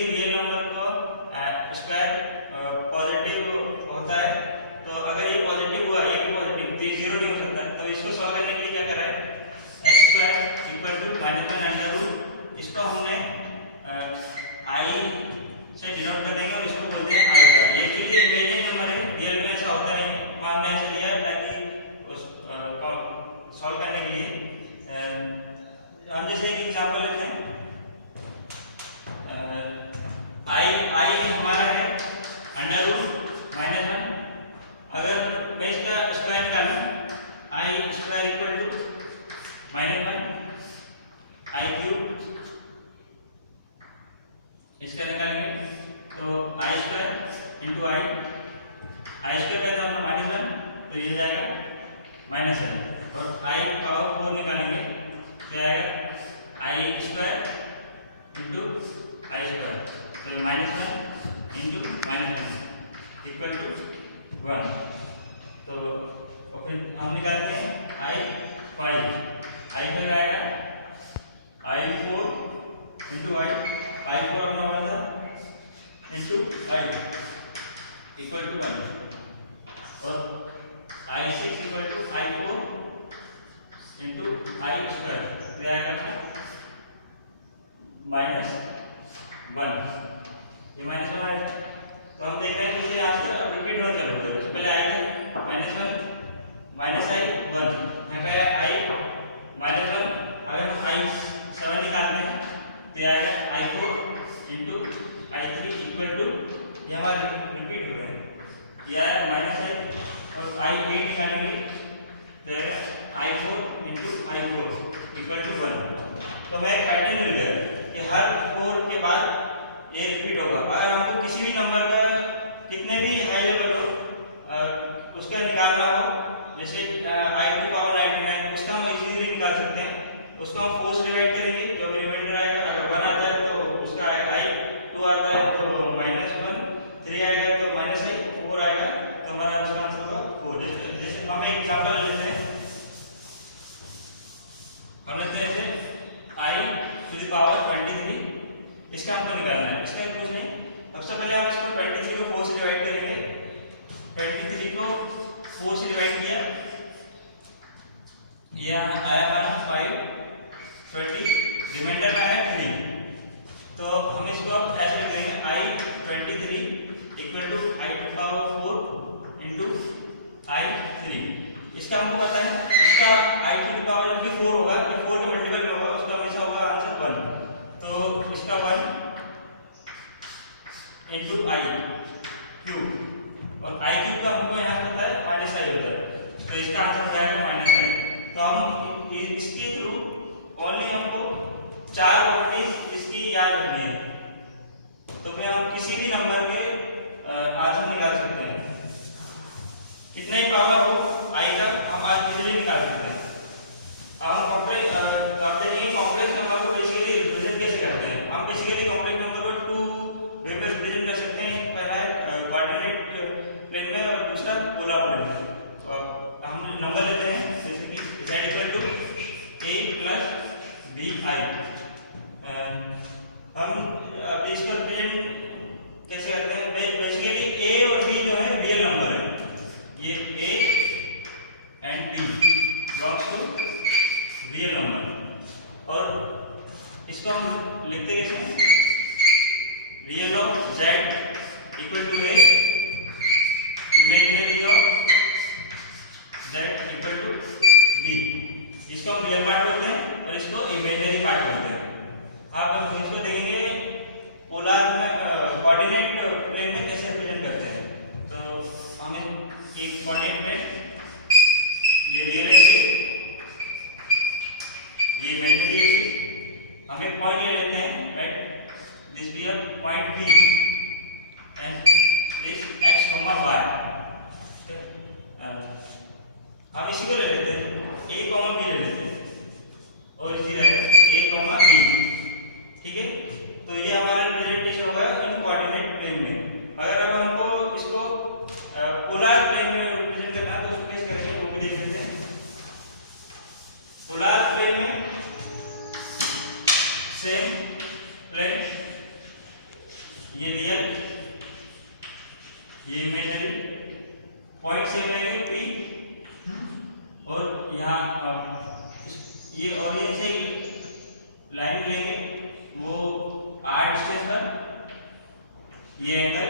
कि real number को square positive होता है, तो अगर ये पॉजिटिव हुआ ये भी पॉजिटिव, तो ये जीरो नहीं हो सकता। तो इसको सॉल्व करने के लिए क्या करा है, x square equal to -1 under root, इसको हमने आई से डिनोट कर देंगे और इसको बोलते हैं आल्फा। ये एक्चुअली इमेजिनरी नंबर है, रियल में ऐसा होता नहीं, मानने ऐसा लिया है ताकि उस सॉल्व करने के लिए हम जैसे एक एग्जांपल लेते हैं। आई हमारा है अंडर रूट -1, अगर मैं इसका स्क्वायर निकालूं, I square equal to -1 I cube, इसका निकालेंगे तो I square into I square का था -1, तो ये जाएगा -1, और आई पावर 4 निकालेंगे तो आएगा आई स्क्वायर इंटू आई स्क्वायर, तो -1 इंटू -1 इक्वल टू 1। तो फिर हम निकालते हैं आई 5, आई फिर आएगा आई 4 इंटू आई 4 अपना हुआ था इंटू आई इक्वल टू 1, और I 6 equal to I 4 into I square, तो आएगा -1, ये -1 आएगा। तो हम देख रहे हैं जैसे यहाँ से रिपीट होने चल रहा है, पहले आई -1 माइनस आई 1, यहाँ पे आई -1, अगर हम आई 7 निकालते हैं तो आएगा आई 4 इंटू आई 3 इक्वल टू, ये हमारा रिपीट हो रहा है, यह है -आई, और आई 8 निकालेंगे तो आई 4 इंटू आई 4 इक्वल टू 1। तो मैं एक पैटर्न मिल गया कि हर 4 के बाद ये रिपीट होगा। अगर हमको किसी भी नंबर का कितने भी हाई लेवल को उसका निकालना हो, जैसे आई टू पावर 99, उसका हम इजीली निकाल सकते हैं। उसको हम 4 से डिवाइड करेंगे, जब रिमाइंडर आएगा, अगर 1 आता है तो उसका आई, 2 आता है तो -1, 3 आएगा तो -आई, 4 आएगा तो हमारा इसका आंसर होगा 4। जैसे हम एक एग्जांपल लेते हैं, हम लेते हैं जैसे आई टू द पावर 23, इसका हमको निकालना है। इसका कुछ नहीं, सबसे पहले हम इसको 23 को 4 से डिवाइड करेंगे, 23 को 4 से डिवाइड किया, यह आया हमारा 5, 20, रिमाइंडर में है 3, तो हम इसको ऐसे लिख देंगे I 23 equal to I to power 4 into I 3। इसका हमको पता है, इसका आई टू पावर जो कि 4 होगा, ये 4 के मल्टीपल में होगा, उसका हमेशा होगा आंसर 1, तो इसका 1 इंटू आई क्यूब, और आई क्यूब का हमको यहाँ पता है -आई होता है, तो इसका आंसर हो जाएगा -आई। तो हम इसके थ्रू ओनली हमको 4 प्रॉपर्टीज इसकी याद रखनी है, तो फिर हम किसी भी नंबर के आंसर निकाल सकते हैं, कितना ही पावर हो आई का हम आज इजीली निकाल सकते हैं। हम आप देखेंगे कॉम्प्लेक्स नंबर को बेसिकली रिप्रेजेंट कैसे करते हैं। हम बेसिकली कॉम्प्लेक्स नंबर को 2 वे में रिप्रेजेंट कर सकते हैं, पहला है कोऑर्डिनेट प्लेन में और दूसरा पोलर प्लेन में। हम नंबर लेते हैं जैसे कि z equal to a plus b i, हम इसको रिप्रेजेंट कैसे करते हैं, बेसिकली a और b जो है रियल नंबर है, ये a ये रियल, ये इमेजिनरी, पॉइंट से लेंगे पी, और यहाँ ये ओरिजिन से लाइन लेंगे वो आर डिस्टेंस पर, ये एंगल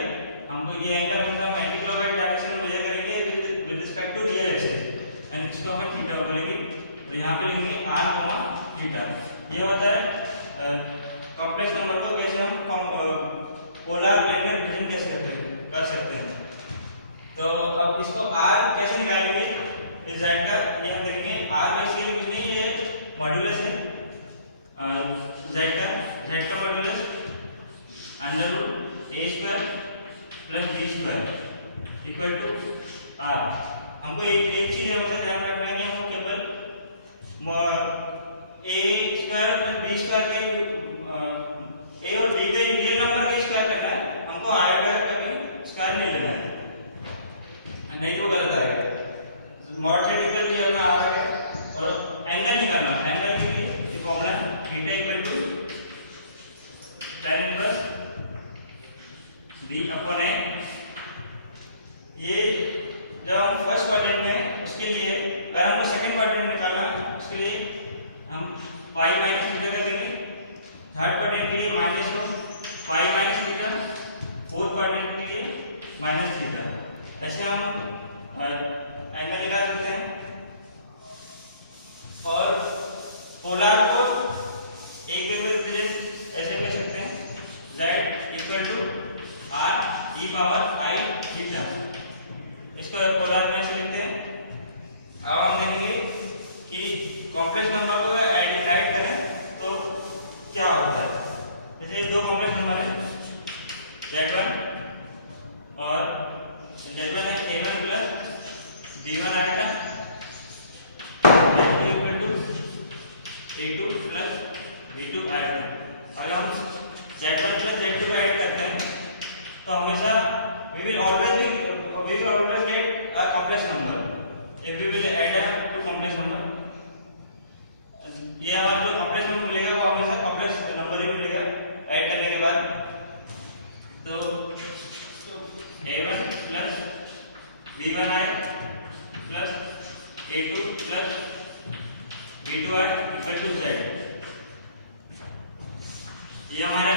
हमको, ये एंगल मतलब एंटीक्लॉकवाइज डायरेक्शन में मेजर करेंगे with respect to real axis, and इसको हम थीटा बोलेंगे, और यहाँ पे लिखेंगे आर कोमा थीटा। ये मतलब कॉम्प्लेक्स नंबर को कैसे हम पोलर प्लेन में रिप्रेजेंट कैसे कर सकते हैं। तो अब इसको आर कैसे निकालेंगे इस z का, ये हम देखेंगे। आर बेसिकली कुछ नहीं है, मॉड्यूलस है z का modulus under root a square plus b square equal to r. हमको एक चीज हमेशा ध्यान रखना है कि हम केवल a square plus b square के a और b के रियल नंबर का स्क्वायर करना है, हमको आयोटा का भी स्क्वायर नहीं लेना है, नहीं तो गलत आएगा। मॉड z इक्वल टू अपना आ रहा है, और एंगल निकालना, एंगल के लिए formula theta equal to tan inverse b upon a। ये जब हम फर्स्ट क्वाड्रेंट में, उसके लिए अगर हमको सेकंड क्वाड्रेंट निकालना, उसके लिए हम पाई माइनस थीटा कर देंगे, थर्ड क्वाड्रेंट के लिए minus pi minus theta, fourth quadrant के लिए माइनस थीटा। ऐसे हम एंगल निकाल सकते हैं। और पोलर को एक में रिप्रेजेंट ऐसे कर सकते हैं, z equal to r e power i theta, इसको पोलर में ऐसे लिखते हैं। अब हम देखेंगे कि कॉम्प्लेक्स नंबर को ऐड करें तो क्या होता है। जैसे दो कॉम्प्लेक्स नंबर है z1 और z1 है a1 प्लस b1 आएगा, z2 equal to a2 plus b2 आएगा। अगर हम z1 प्लस z2 ऐड करते हैं तो हमेशा we will always get a complex number if we will add two complex number। ये हमारा जो complex number मिलेगा वो हमेशा complex number ही मिलेगा ऐड करने के बाद। तो a1 प्लस b1 आए प्लस a2 प्लस b2 आए इक्वल टू z। ये हमारे